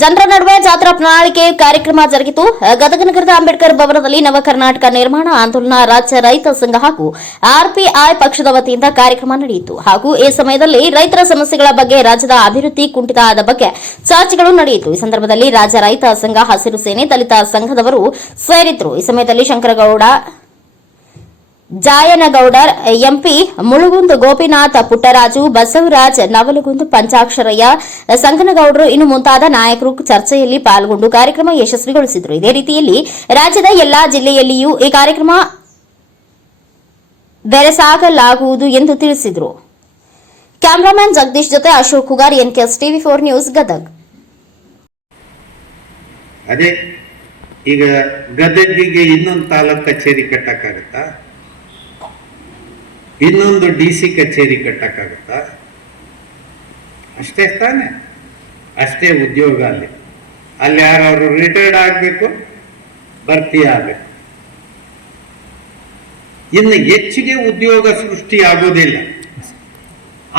ಜನರ ನಡುವೆ ಜಾತ್ರಾ ಪ್ರಣಾಳಿಕೆ ಕಾರ್ಯಕ್ರಮ ಜರುಗಿತು. ಗದಗ ನಗರದ ಅಂಬೇಡ್ಕರ್ ಭವನದಲ್ಲಿ ನವ ಕರ್ನಾಟಕ ನಿರ್ಮಾಣ ಆಂದೋಲನ ರಾಜ್ಯ ರೈತ ಸಂಘ ಹಾಗೂ ಆರ್ಪಿಐ ಪಕ್ಷದ ವತಿಯಿಂದ ಕಾರ್ಯಕ್ರಮ ನಡೆಯಿತು. ಹಾಗೂ ಈ ಸಮಯದಲ್ಲಿ ರೈತರ ಸಮಸ್ಯೆಗಳ ಬಗ್ಗೆ, ರಾಜ್ಯದ ಅಭಿವೃದ್ಧಿ ಕುಂಠಿತ ಆದ ಬಗ್ಗೆ ಚರ್ಚೆಗಳು ನಡೆಯಿತು. ಈ ಸಂದರ್ಭದಲ್ಲಿ ರಾಜ್ಯ ರೈತ ಸಂಘ, ಹಸಿರು ಸೇನೆ, ದಲಿತ ಸಂಘದವರು ಸೇರಿದ್ರು. ಈ ಸಮಯದಲ್ಲಿ ಶಂಕರಗೌಡ, ಜಾಯನಗೌಡರ್, ಎಂಪಿ ಮುಳುಗುಂದು ಗೋಪಿನಾಥ್, ಪುಟ್ಟರಾಜು, ಬಸವರಾಜ್, ನವಲಗುಂದು, ಪಂಚಾಕ್ಷರಯ್ಯ, ಸಂಗನಗೌಡರು ಇನ್ನು ಮುಂತಾದ ನಾಯಕರು ಚರ್ಚೆಯಲ್ಲಿ ಪಾಲ್ಗೊಂಡು ಕಾರ್ಯಕ್ರಮ ಯಶಸ್ವಿಗೊಳಿಸಿದರು. ಇದೇ ರೀತಿಯಲ್ಲಿ ರಾಜ್ಯದ ಎಲ್ಲಾ ಜಿಲ್ಲೆಯಲ್ಲಿಯೂ ಈ ಕಾರ್ಯಕ್ರಮ ಬೆರೆಸಾಗಲಾಗುವುದು ಎಂದು ತಿಳಿಸಿದರು. ಕ್ಯಾಮರಾಮನ್ ಜಗದೀಶ್ ಜೊತೆ ಅಶೋಕ್ ಕುಗಾರ್, ಎನ್ಕೆಎಸ್ ಟಿವಿ4 ನ್ಯೂಸ್, ಗದಗ್. ಅದೇ ಈಗ ಗದಗಿಗೆ ಇನ್ನೊಂದು ತಾಲೂಕು ಕಚೇರಿ ಕಟ್ಟಕ್ಕಾಗತ್ತಾ? ಇನ್ನೊಂದು DC ಕಚೇರಿ ಕಟ್ಟಕ್ಕಾಗತ್ತಾ? ಅಷ್ಟೇ ತಾನೆ, ಅಷ್ಟೇ ಉದ್ಯೋಗ. ಅಲ್ಲಿ ಯಾರು ರಿಟೈರ್ಡ್ ಆಗಬೇಕು, ಭರ್ತಿ ಆಗಬೇಕು. ಇನ್ನು ಹೆಚ್ಚಿಗೆ ಉದ್ಯೋಗ ಸೃಷ್ಟಿ ಆಗೋದಿಲ್ಲ.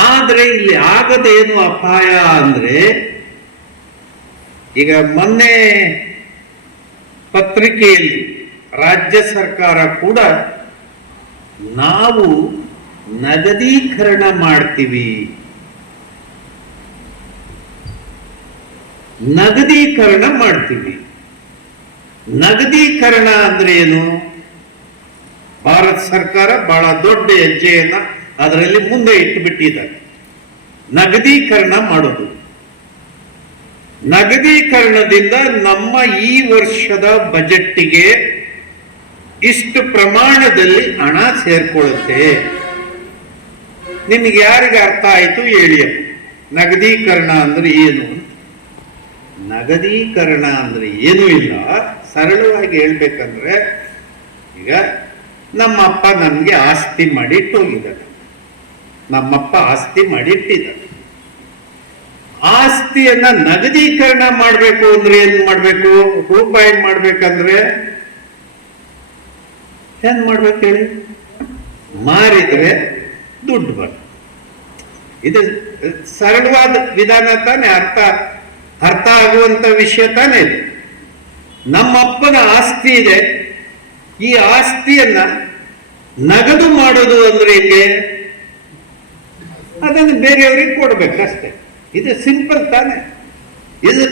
ಆದ್ರೆ ಇಲ್ಲಿ ಆಗದೇನು ಅಪಾಯ ಅಂದ್ರೆ, ಈಗ ಮೊನ್ನೆ ಪತ್ರಿಕೆಯಲ್ಲಿ ರಾಜ್ಯ ಸರ್ಕಾರ ಕೂಡ ನಾವು ನಗದೀಕರಣ ಮಾಡ್ತೀವಿ, ನಗದೀಕರಣ ಮಾಡ್ತೀವಿ. ನಗದೀಕರಣ ಅಂದ್ರೆ ಏನು? ಭಾರತ ಸರ್ಕಾರ ಬಹಳ ದೊಡ್ಡ ಹೆಜ್ಜೆಯನ್ನ ಅದರಲ್ಲಿ ಮುಂದೆ ಇಟ್ಟುಬಿಟ್ಟಿದ್ದಾರೆ. ನಗದೀಕರಣ ಮಾಡೋದು. ನಗದೀಕರಣದಿಂದ ನಮ್ಮ ಈ ವರ್ಷದ ಬಜೆಟ್ಗೆ ಇಷ್ಟು ಪ್ರಮಾಣದಲ್ಲಿ ಹಣ ಸೇರ್ಕೊಳ್ಳುತ್ತೆ. ನಿಮ್ಗೆ ಯಾರಿಗೆ ಅರ್ಥ ಆಯ್ತು ಹೇಳಿ. ನಗದೀಕರಣ ಅಂದ್ರೆ ಏನು? ನಗದೀಕರಣ ಅಂದ್ರೆ ಏನೂ ಇಲ್ಲ. ಸರಳವಾಗಿ ಹೇಳ್ಬೇಕಂದ್ರೆ, ಈಗ ನಮ್ಮಪ್ಪ ನಮ್ಗೆ ಆಸ್ತಿ ಮಾಡಿ ಇಟ್ಟೋಗಿದ್ದಾರೆ. ನಮ್ಮಪ್ಪ ಆಸ್ತಿ ಮಾಡಿ ಇಟ್ಟಿದ್ದಾರೆ. ಆಸ್ತಿಯನ್ನ ನಗದೀಕರಣ ಮಾಡ್ಬೇಕು ಅಂದ್ರೆ ಏನ್ ಮಾಡ್ಬೇಕು? ರೂಪಾಯಿ ಮಾಡ್ಬೇಕಂದ್ರೆ ಏನ್ ಮಾಡ್ಬೇಕು ಹೇಳಿ? ಮಾರಿದ್ರೆ ದುಡ್ಡು ಬರ್ತದೆ. ಇದು ಸರಳವಾದ ವಿಧಾನ ತಾನೆ, ಅರ್ಥ ಆಗುವಂತ ವಿಷಯ ತಾನೆ ಇದು. ನಮ್ಮಪ್ಪನ ಆಸ್ತಿ ಇದೆ. ಈ ಆಸ್ತಿಯನ್ನ ನಗದು ಮಾಡೋದು ಅಂದ್ರೆ ಹೇಗೆ? ಅದನ್ನು ಬೇರೆಯವ್ರಿಗೆ ಕೊಡ್ಬೇಕಷ್ಟೇ. ಇದು ಸಿಂಪಲ್ ತಾನೆ, ಇದು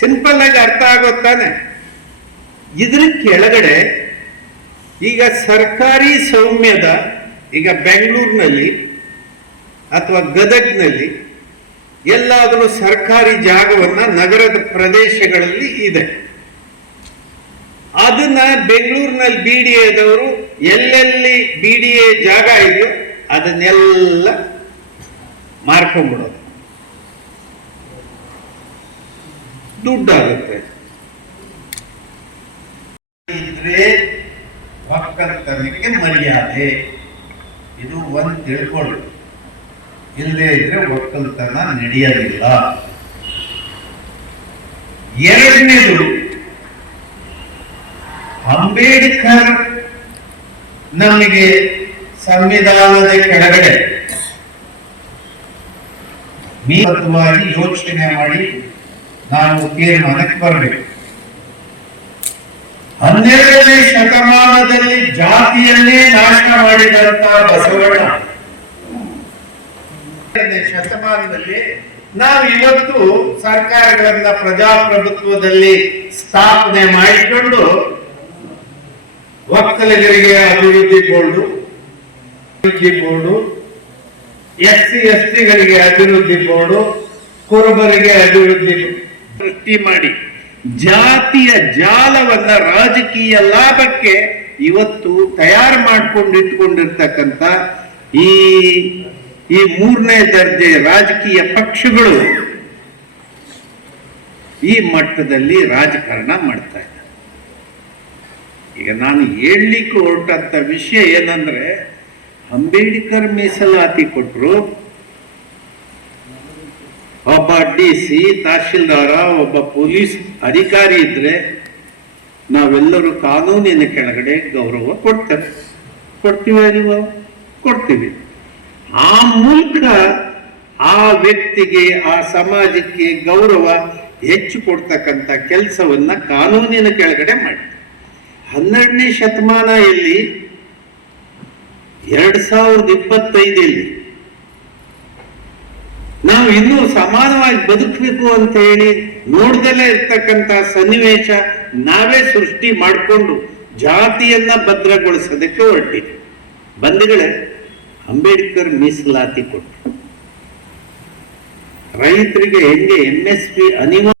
ಸಿಂಪಲ್ ಆಗಿ ಅರ್ಥ ಆಗೋದು ತಾನೆ. ಇದ್ರ ಕೆಳಗಡೆ ಈಗ ಸರ್ಕಾರಿ ಸೌಮ್ಯದ, ಈಗ ಬೆಂಗಳೂರಿನಲ್ಲಿ ಅಥವಾ ಗದಗ್ನಲ್ಲಿ ಎಲ್ಲಾದರೂ ಸರ್ಕಾರಿ ಜಾಗವನ್ನ ನಗರದ ಪ್ರದೇಶಗಳಲ್ಲಿ ಇದೆ. ಅದನ್ನ ಬೆಂಗಳೂರಿನಲ್ಲಿ BDAದವರು ಎಲ್ಲೆಲ್ಲಿ BDA ಜಾಗ ಇದೆಯೋ ಅದನ್ನೆಲ್ಲ ಮಾರ್ಕೊಂಡ್ಬಿಡೋದು. ದುಡ್ಡಾಗುತ್ತೆ. ಇದ್ರೆ ಒಕ್ಕಲ್ತನಕ್ಕೆ ಮರ್ಯಾದೆ, ಇದು ಒಂದು ತಿಳ್ಕೊಳ್ಳಿ. ಇಲ್ಲದೆ ಇದ್ರೆ ಒಕ್ಕಲ್ತನ ನಡೆಯೋದಿಲ್ಲ. ಎರಡನೇದು, ಅಂಬೇಡ್ಕರ್ ನಮಗೆ ಸಂವಿಧಾನದ ಕೆಳಗಡೆ ಮೀಸಲುವಾಗಿ ಯೋಚನೆ ಮಾಡಿ ನಾವು ತೀರ್ಮಾನಕ್ಕೆ ಬರಬೇಕು. 12ನೇ ಶತಮಾನದಲ್ಲಿ ಜಾತಿಯನ್ನೇ ನಾಶ ಮಾಡಿದಂತ ಬಸವಣ್ಣ, 12ನೇ ಶತಮಾನದಲ್ಲಿ ನಾವು ಇವತ್ತು ಸರ್ಕಾರಗಳನ್ನ ಪ್ರಜಾಪ್ರಭುತ್ವದಲ್ಲಿ ಸ್ಥಾಪನೆ ಮಾಡಿಕೊಂಡು ಒಕ್ಕಲಿಗರಿಗೆ ಅಭಿವೃದ್ಧಿ ಬೋರ್ಡು, SC/STಗಳಿಗೆ ಅಭಿವೃದ್ಧಿ ಬೋರ್ಡು, ಕುರುಬರಿಗೆ ಅಭಿವೃದ್ಧಿ ಸೃಷ್ಟಿ ಮಾಡಿ ಜಾತಿಯ ಜಾಲವನ್ನ ರಾಜಕೀಯ ಲಾಭಕ್ಕೆ ಇವತ್ತು ತಯಾರು ಮಾಡ್ಕೊಂಡು ಇಟ್ಕೊಂಡಿರ್ತಕ್ಕಂಥ ಈ 3ನೇ ದರ್ಜೆ ರಾಜಕೀಯ ಪಕ್ಷಗಳು ಈ ಮಟ್ಟದಲ್ಲಿ ರಾಜಕಾರಣ ಮಾಡ್ತಾ ಇದ್ದಾರೆ. ಈಗ ನಾನು ಹೇಳಲಿಕ್ಕೆ ಹೊರಟಂತ ವಿಷಯ ಏನಂದ್ರೆ, ಅಂಬೇಡ್ಕರ್ ಮೀಸಲಾತಿ ಕೊಟ್ಟರು. ಒಬ್ಬ DC, ತಹಶೀಲ್ದಾರ, ಒಬ್ಬ ಪೊಲೀಸ್ ಅಧಿಕಾರಿ ಇದ್ರೆ ನಾವೆಲ್ಲರೂ ಕಾನೂನಿನ ಕೆಳಗಡೆ ಗೌರವ ಕೊಡ್ತೀವಿ. ಆ ಮೂಲಕ ಆ ವ್ಯಕ್ತಿಗೆ, ಆ ಸಮಾಜಕ್ಕೆ ಗೌರವ ಹೆಚ್ಚು ಕೊಡ್ತಕ್ಕಂಥ ಕೆಲಸವನ್ನ ಕಾನೂನಿನ ಕೆಳಗಡೆ ಮಾಡಿ 12ನೇ ಶತಮಾನ ಇಲ್ಲಿ 2025 ನಾವು ಇನ್ನೂ ಸಮಾನವಾಗಿ ಬದುಕಬೇಕು ಅಂತ ಹೇಳಿ ನೋಡ್ದಲೇ ಇರ್ತಕ್ಕಂಥ ಸನ್ನಿವೇಶ ನಾವೇ ಸೃಷ್ಟಿ ಮಾಡಿಕೊಂಡು ಜಾತಿಯನ್ನ ಭದ್ರಗೊಳಿಸೋದಕ್ಕೆ ಹೊರಟಿದೆ. ಬಂಧುಗಳೇ, ಅಂಬೇಡ್ಕರ್ ಮೀಸಲಾತಿ ಕೊಟ್ಟು ರೈತರಿಗೆ ಹೆಂಗೆ MSP ಅನಿವಾರ್ಯ